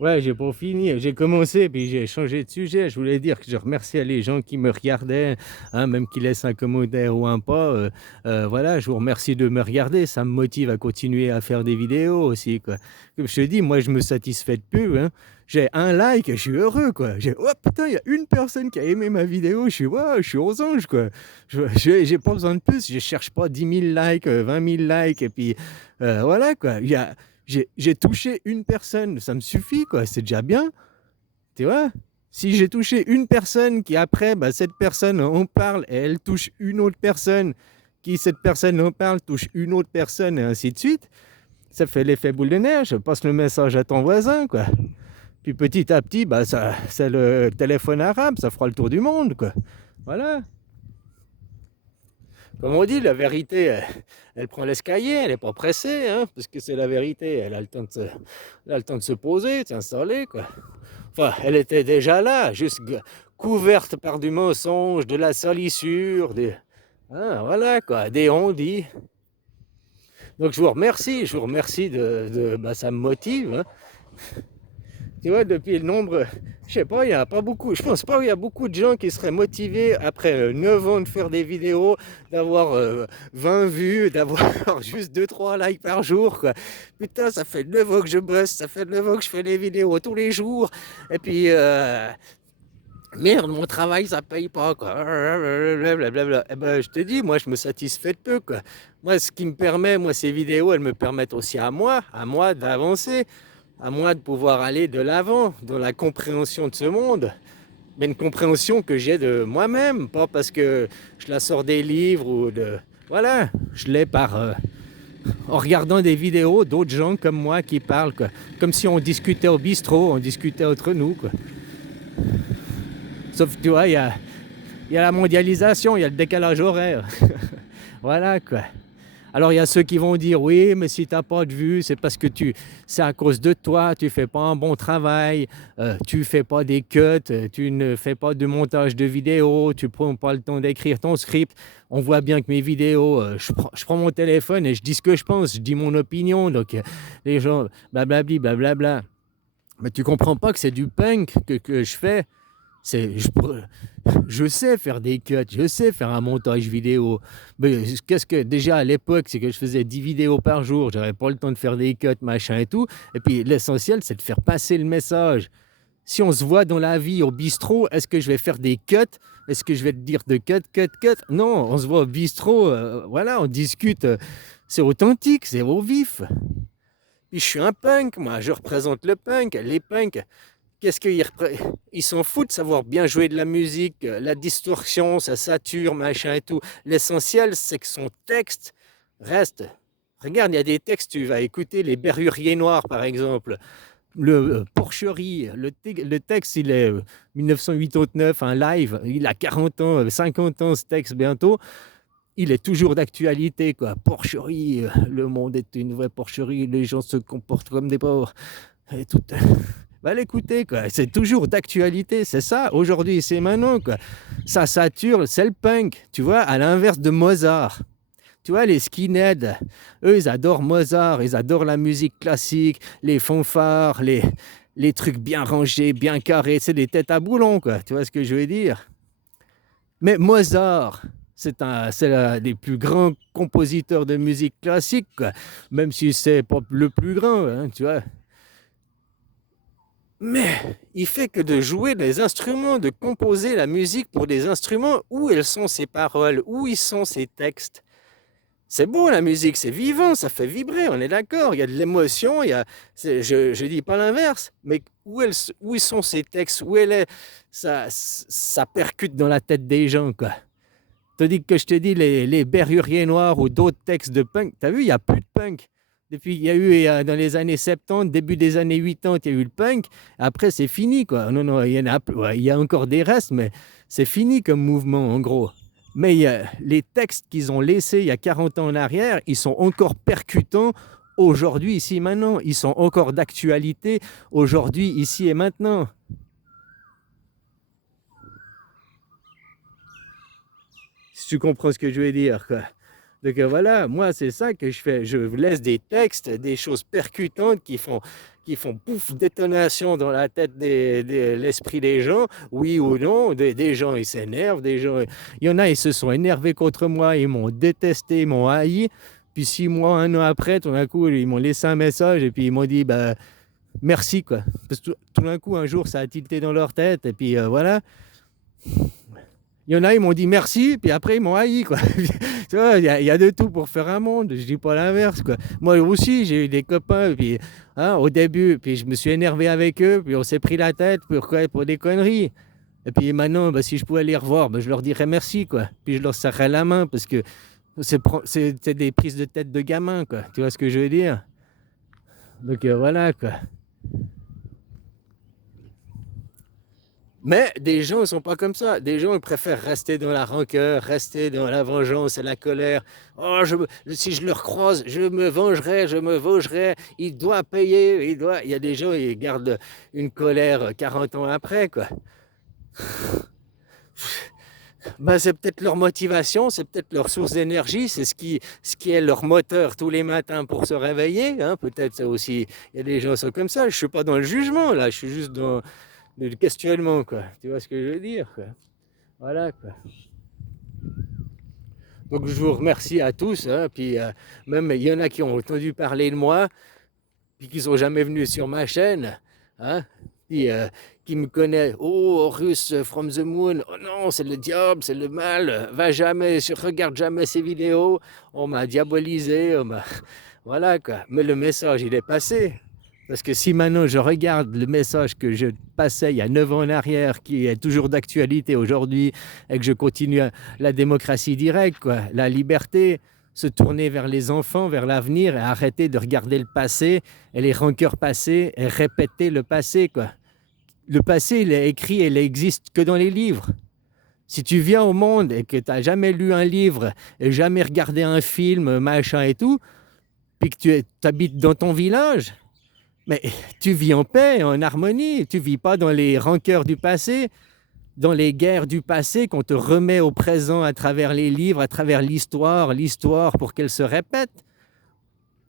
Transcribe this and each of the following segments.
Ouais, j'ai pas fini. J'ai commencé, puis j'ai changé de sujet. Je voulais dire que je remerciais les gens qui me regardaient, hein, même qui laissent un commentaire ou un pas. Voilà, je vous remercie de me regarder. Ça me motive à continuer à faire des vidéos aussi, quoi. Comme je te dis, moi, je me satisfais de peu, hein. J'ai un like, je suis heureux, quoi. Oh putain, il y a une personne qui a aimé ma vidéo. Je suis aux anges, quoi. J'ai pas besoin de plus. Je cherche pas 10 000 likes, 20 000 likes. Et puis, voilà, quoi. J'ai touché une personne, ça me suffit, quoi, c'est déjà bien, tu vois? Si j'ai touché une personne qui après, bah, cette personne en parle et elle touche une autre personne, qui cette personne en parle, touche une autre personne et ainsi de suite, ça fait l'effet boule de neige, passe le message à ton voisin, quoi. Puis petit à petit, bah, ça, c'est le téléphone arabe, ça fera le tour du monde, quoi. Voilà. Comme on dit, la vérité, elle prend l'escalier, elle n'est pas pressée, hein, parce que c'est la vérité, elle a le temps elle a le temps de se poser, de s'installer, quoi. Enfin, elle était déjà là, juste couverte par du mensonge, de la salissure, hein, voilà, quoi, des on-dit. Donc je vous remercie bah, ça me motive, hein. Tu vois, depuis le nombre, je sais pas, il n'y a pas beaucoup, je pense pas qu'il y a beaucoup de gens qui seraient motivés après 9 ans de faire des vidéos, d'avoir 20 vues, d'avoir juste 2-3 likes par jour, quoi. Putain, ça fait 9 ans que je bosse, ça fait 9 ans que je fais des vidéos tous les jours, et puis merde, mon travail, ça paye pas, quoi. Blablabla. Eh ben, je te dis, moi, je me satisfais de peu, quoi. Moi, ce qui me permet, moi, ces vidéos, elles me permettent aussi à moi d'avancer, à moi de pouvoir aller de l'avant dans la compréhension de ce monde, mais une compréhension que j'ai de moi-même, pas parce que je la sors des livres ou de... Voilà, je l'ai en regardant des vidéos d'autres gens comme moi qui parlent, quoi. Comme si on discutait au bistrot, on discutait entre nous, quoi. Sauf que tu vois, il y a la mondialisation, il y a le décalage horaire. Voilà, quoi. Alors il y a ceux qui vont dire oui, mais si tu n'as pas de vues, c'est parce que c'est à cause de toi, tu fais pas un bon travail, tu fais pas des cuts, tu ne fais pas de montage de vidéos, tu prends pas le temps d'écrire ton script. On voit bien que mes vidéos, je prends mon téléphone et je dis ce que je pense, je dis mon opinion, donc les gens, blablabli, blablabla. Mais tu comprends pas que c'est du punk que je fais. C'est, je, je sais faire des cuts, je sais faire un montage vidéo. Mais qu'est-ce que déjà à l'époque, c'est que je faisais 10 vidéos par jour, j'avais pas le temps de faire des cuts, machin et tout. Et puis l'essentiel, c'est de faire passer le message. Si on se voit dans la vie au bistrot, est-ce que je vais faire des cuts? Est-ce que je vais te dire de cut? Non, on se voit au bistrot, voilà, on discute. C'est authentique, c'est au vif. Puis je suis un punk, moi, je représente le punk, les punks. Qu'est-ce qu'ils ils s'en foutent de savoir bien jouer de la musique, la distorsion, ça sature, machin et tout. L'essentiel, c'est que son texte reste. Regarde, il y a des textes, tu vas écouter les Berruriers Noirs, par exemple. Le Porcherie, le texte, il est 1989, un live, il a 40 ans, 50 ans ce texte bientôt. Il est toujours d'actualité, quoi. Porcherie, le monde est une vraie porcherie, les gens se comportent comme des pauvres. Et tout, va l'écouter, quoi. C'est toujours d'actualité, c'est ça. Aujourd'hui, c'est maintenant, quoi. Ça sature, c'est le punk, tu vois, à l'inverse de Mozart. Tu vois, les skinheads, eux, ils adorent Mozart, ils adorent la musique classique, les fanfares, les trucs bien rangés, bien carrés, c'est des têtes à boulons, quoi. Tu vois ce que je veux dire? Mais Mozart, c'est l'un des plus grands compositeurs de musique classique, quoi. Même si c'est pas le plus grand, hein, tu vois. Mais il fait que de jouer des instruments, de composer la musique pour des instruments, où elles sont ses paroles, où ils sont ses textes. C'est beau la musique, c'est vivant, ça fait vibrer, on est d'accord, il y a de l'émotion, je dis pas l'inverse, mais où ils sont ces textes, où elle est, ça percute dans la tête des gens, quoi. Tandis que je te dis, les Berruriers Noirs ou d'autres textes de punk, t'as vu, il n'y a plus de punk. Depuis, il y a eu dans les années 70, début des années 80, il y a eu le punk. Après, c'est fini, quoi. Non, non, il y en a, ouais, il y a encore des restes, mais c'est fini comme mouvement, en gros. Mais les textes qu'ils ont laissés il y a 40 ans en arrière, ils sont encore percutants aujourd'hui, ici, maintenant. Ils sont encore d'actualité aujourd'hui, ici et maintenant. Si tu comprends ce que je veux dire, quoi. Donc voilà, moi c'est ça que je fais. Je laisse des textes, des choses percutantes qui font pouf, détonation dans la tête l'esprit des gens, oui ou non. Des gens, ils s'énervent, des gens, il y en a, ils se sont énervés contre moi, ils m'ont détesté, ils m'ont haï. Puis 6 mois, 1 an après, tout d'un coup, ils m'ont laissé un message et puis ils m'ont dit, bah, merci, quoi. Parce que tout d'un coup, un jour, ça a tilté dans leur tête et puis voilà. Il y en a, ils m'ont dit merci, puis après, ils m'ont haï, quoi. Tu vois, il y a de tout pour faire un monde, je dis pas l'inverse, quoi. Moi aussi, j'ai eu des copains, puis au début, puis je me suis énervé avec eux, puis on s'est pris la tête pour des conneries. Et puis maintenant, bah, si je pouvais les revoir, bah, je leur dirais merci, quoi. Puis je leur serrerais la main, parce que c'est des prises de tête de gamin, quoi. Tu vois ce que je veux dire? Donc voilà, quoi. Mais des gens ne sont pas comme ça. Des gens ils préfèrent rester dans la rancœur, rester dans la vengeance et la colère. Oh, si je le recroise, je me vengerai. Il doit payer, Il y a des gens qui gardent une colère 40 ans après, quoi. Ben, c'est peut-être leur motivation, c'est peut-être leur source d'énergie, c'est ce qui est leur moteur tous les matins pour se réveiller. Hein. Peut-être ça aussi, il y a des gens qui sont comme ça. Je ne suis pas dans le jugement, là, je suis juste dans le questionnement, quoi. Tu vois ce que je veux dire, quoi. Voilà, quoi. Donc je vous remercie à tous, hein. Puis même il y en a qui ont entendu parler de moi, puis qui sont jamais venus sur ma chaîne, hein. Puis qui me connaissent, oh Horus from the Moon, oh non c'est le diable, c'est le mal, va jamais, regarde jamais ces vidéos, on m'a diabolisé, voilà, quoi. Mais le message il est passé. Parce que si maintenant je regarde le message que je passais il y a 9 ans en arrière, qui est toujours d'actualité aujourd'hui, et que je continue la démocratie directe, quoi, la liberté, se tourner vers les enfants, vers l'avenir, et arrêter de regarder le passé et les rancœurs passées et répéter le passé, quoi. Le passé, il est écrit et il n'existe que dans les livres. Si tu viens au monde et que tu n'as jamais lu un livre et jamais regardé un film, machin et tout, puis que tu habites dans ton village, mais tu vis en paix, en harmonie, tu ne vis pas dans les rancœurs du passé, dans les guerres du passé qu'on te remet au présent à travers les livres, à travers l'histoire pour qu'elle se répète.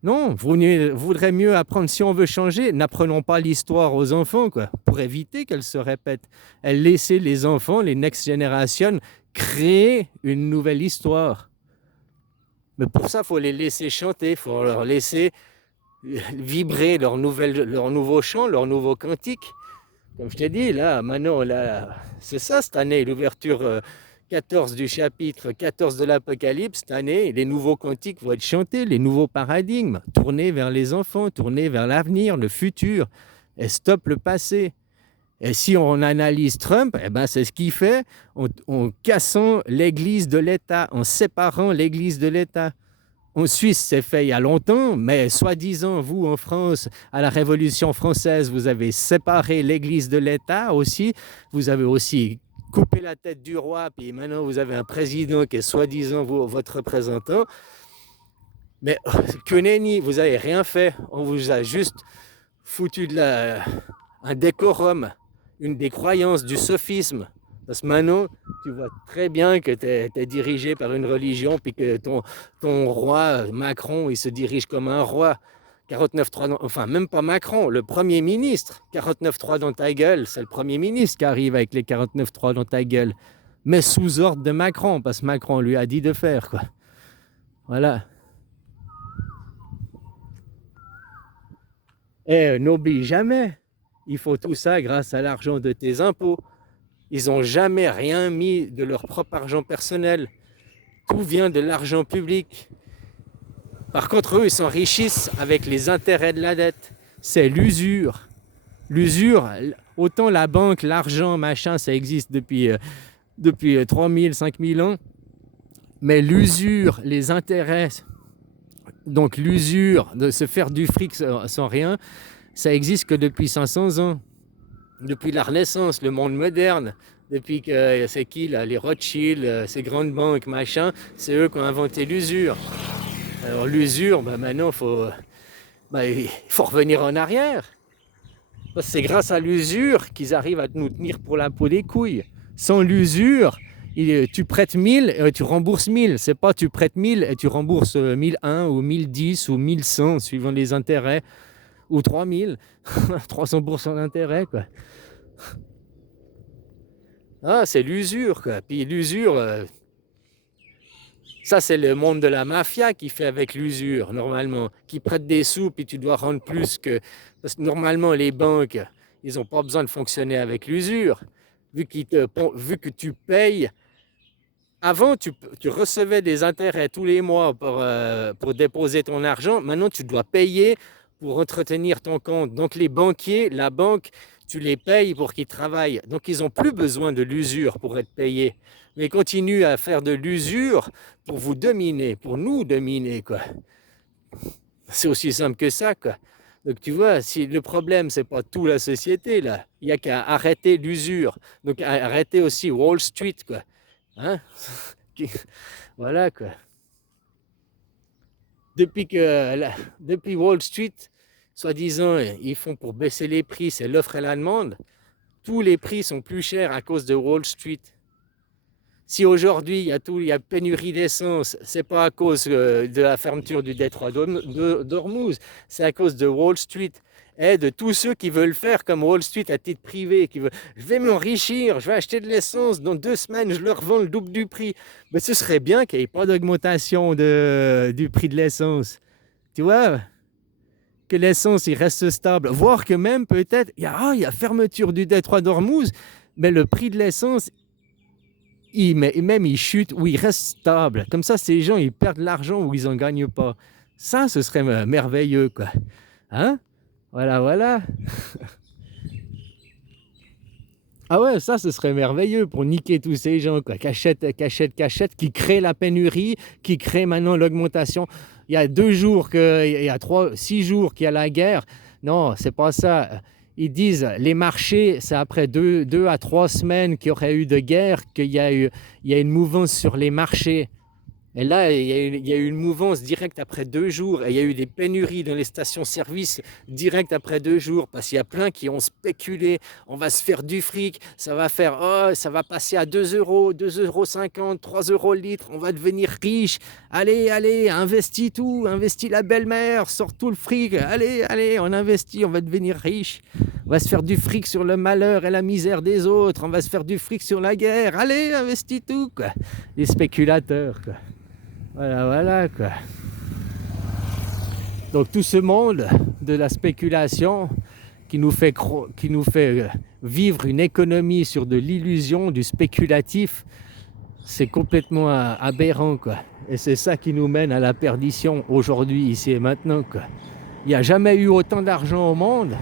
Non, vous voudrez mieux apprendre, si on veut changer, n'apprenons pas l'histoire aux enfants, quoi, pour éviter qu'elle se répète. Et laissez les enfants, les next generation, créer une nouvelle histoire. Mais pour ça, il faut les laisser chanter, il faut leur laisser vibrer leur nouveau chant, leur nouveau cantique. Comme je t'ai dit, là, maintenant, là, c'est ça cette année, l'ouverture 14 du chapitre 14 de l'Apocalypse. Cette année, les nouveaux cantiques vont être chantés, les nouveaux paradigmes, tournés vers les enfants, tournés vers l'avenir, le futur, et stop le passé. Et si on analyse Trump, eh ben c'est ce qu'il fait en cassant l'Église de l'État, en séparant l'Église de l'État. En Suisse, c'est fait il y a longtemps, mais soi-disant, vous, en France, à la Révolution française, vous avez séparé l'Église de l'État aussi. Vous avez aussi coupé la tête du roi, puis maintenant, vous avez un président qui est soi-disant votre représentant. Mais que nenni, vous n'avez rien fait. On vous a juste foutu un décorum, une des croyances, du sophisme. Parce que maintenant, tu vois très bien que tu es dirigé par une religion, puis que ton roi, Macron, il se dirige comme un roi. 49.3, enfin même pas Macron, le Premier ministre. 49.3 dans ta gueule, c'est le Premier ministre qui arrive avec les 49.3 dans ta gueule. Mais sous ordre de Macron, parce que Macron lui a dit de faire, quoi. Voilà. Et n'oublie jamais, il faut tout ça grâce à l'argent de tes impôts. Ils n'ont jamais rien mis de leur propre argent personnel. Tout vient de l'argent public. Par contre, eux, ils s'enrichissent avec les intérêts de la dette. C'est l'usure. L'usure, autant la banque, l'argent, machin, ça existe depuis 3000, 5000 ans. Mais l'usure, les intérêts, donc l'usure de se faire du fric sans rien, ça existe que depuis 500 ans. Depuis la Renaissance, le monde moderne, depuis que c'est qui là, les Rothschild, ces grandes banques, machin, c'est eux qui ont inventé l'usure. Alors l'usure, maintenant il faut revenir en arrière. Parce que c'est grâce à l'usure qu'ils arrivent à nous tenir pour la peau des couilles. Sans l'usure, tu prêtes 1000 et tu rembourses 1000. C'est pas tu prêtes 1000 et tu rembourses 1001 ou 1010 ou 1100 suivant les intérêts. ou 3000, 300% d'intérêt, quoi. Ah, c'est l'usure, quoi. Puis l'usure, ça c'est le monde de la mafia qui fait avec l'usure, normalement, qui prête des sous, puis tu dois rendre plus que... Parce que normalement, les banques, ils n'ont pas besoin de fonctionner avec l'usure, vu que tu payes. Avant, tu recevais des intérêts tous les mois pour déposer ton argent. Maintenant, tu dois payer pour entretenir ton compte. Donc, les banquiers, la banque, tu les payes pour qu'ils travaillent. Donc, ils n'ont plus besoin de l'usure pour être payés. Mais ils continuent à faire de l'usure pour vous dominer, pour nous dominer, quoi. C'est aussi simple que ça, quoi. Donc, tu vois, si le problème, c'est pas toute la société, là, il n'y a qu'à arrêter l'usure. Donc, arrêter aussi Wall Street, quoi. Hein? Voilà, quoi. Depuis que depuis Wall Street, soi-disant, ils font pour baisser les prix, c'est l'offre et la demande. Tous les prix sont plus chers à cause de Wall Street. Si aujourd'hui il y a pénurie d'essence, c'est pas à cause de la fermeture du détroit d'Ormuz, c'est à cause de Wall Street et de tous ceux qui veulent faire comme Wall Street à titre privé, qui veulent, je vais m'enrichir, je vais acheter de l'essence, dans 2 semaines je leur vends le double du prix. Mais ce serait bien qu'il n'y ait pas d'augmentation du prix de l'essence. Tu vois, que l'essence il reste stable, voire que même peut-être il y a fermeture du détroit d'Ormuz, mais le prix de l'essence il chute ou il reste stable. Comme ça, ces gens, ils perdent l'argent ou ils n'en gagnent pas. Ça, ce serait merveilleux, quoi. Hein? Voilà, voilà. Ah ouais, ça, ce serait merveilleux pour niquer tous ces gens, quoi. Cachette, qui créent la pénurie, qui créent maintenant l'augmentation. Il y a 2 jours, il y a 6 jours qu'il y a la guerre. Non, c'est pas ça. Ils disent les marchés, c'est après 2 à 3 semaines qu'il y aurait eu de guerre, il y a une mouvance sur les marchés. Et là, il y a eu une mouvance directe après 2 jours. Et il y a eu des pénuries dans les stations-service direct après 2 jours. Parce qu'il y a plein qui ont spéculé. On va se faire du fric. Ça va passer à 2 euros, 2,50 €, 3 € le litre. On va devenir riche. Allez, allez, investis tout. Investis la belle-mère. Sors tout le fric. Allez, allez, on investit. On va devenir riche. On va se faire du fric sur le malheur et la misère des autres. On va se faire du fric sur la guerre. Allez, investis tout, quoi. Les spéculateurs, quoi. Voilà, voilà, quoi. Donc tout ce monde de la spéculation qui nous fait vivre une économie sur de l'illusion, du spéculatif, c'est complètement aberrant, quoi. Et c'est ça qui nous mène à la perdition aujourd'hui, ici et maintenant, quoi. Il n'y a jamais eu autant d'argent au monde,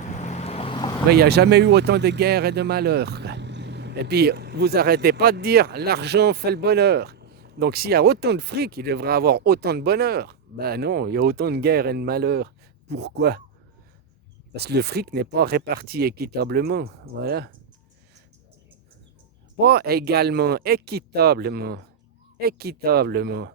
mais il n'y a jamais eu autant de guerres et de malheurs, quoi. Et puis, vous arrêtez pas de dire l'argent fait le bonheur. Donc s'il y a autant de fric, il devrait avoir autant de bonheur. Ben non, il y a autant de guerre et de malheur. Pourquoi? Parce que le fric n'est pas réparti équitablement. Voilà. Pas également, équitablement. Équitablement.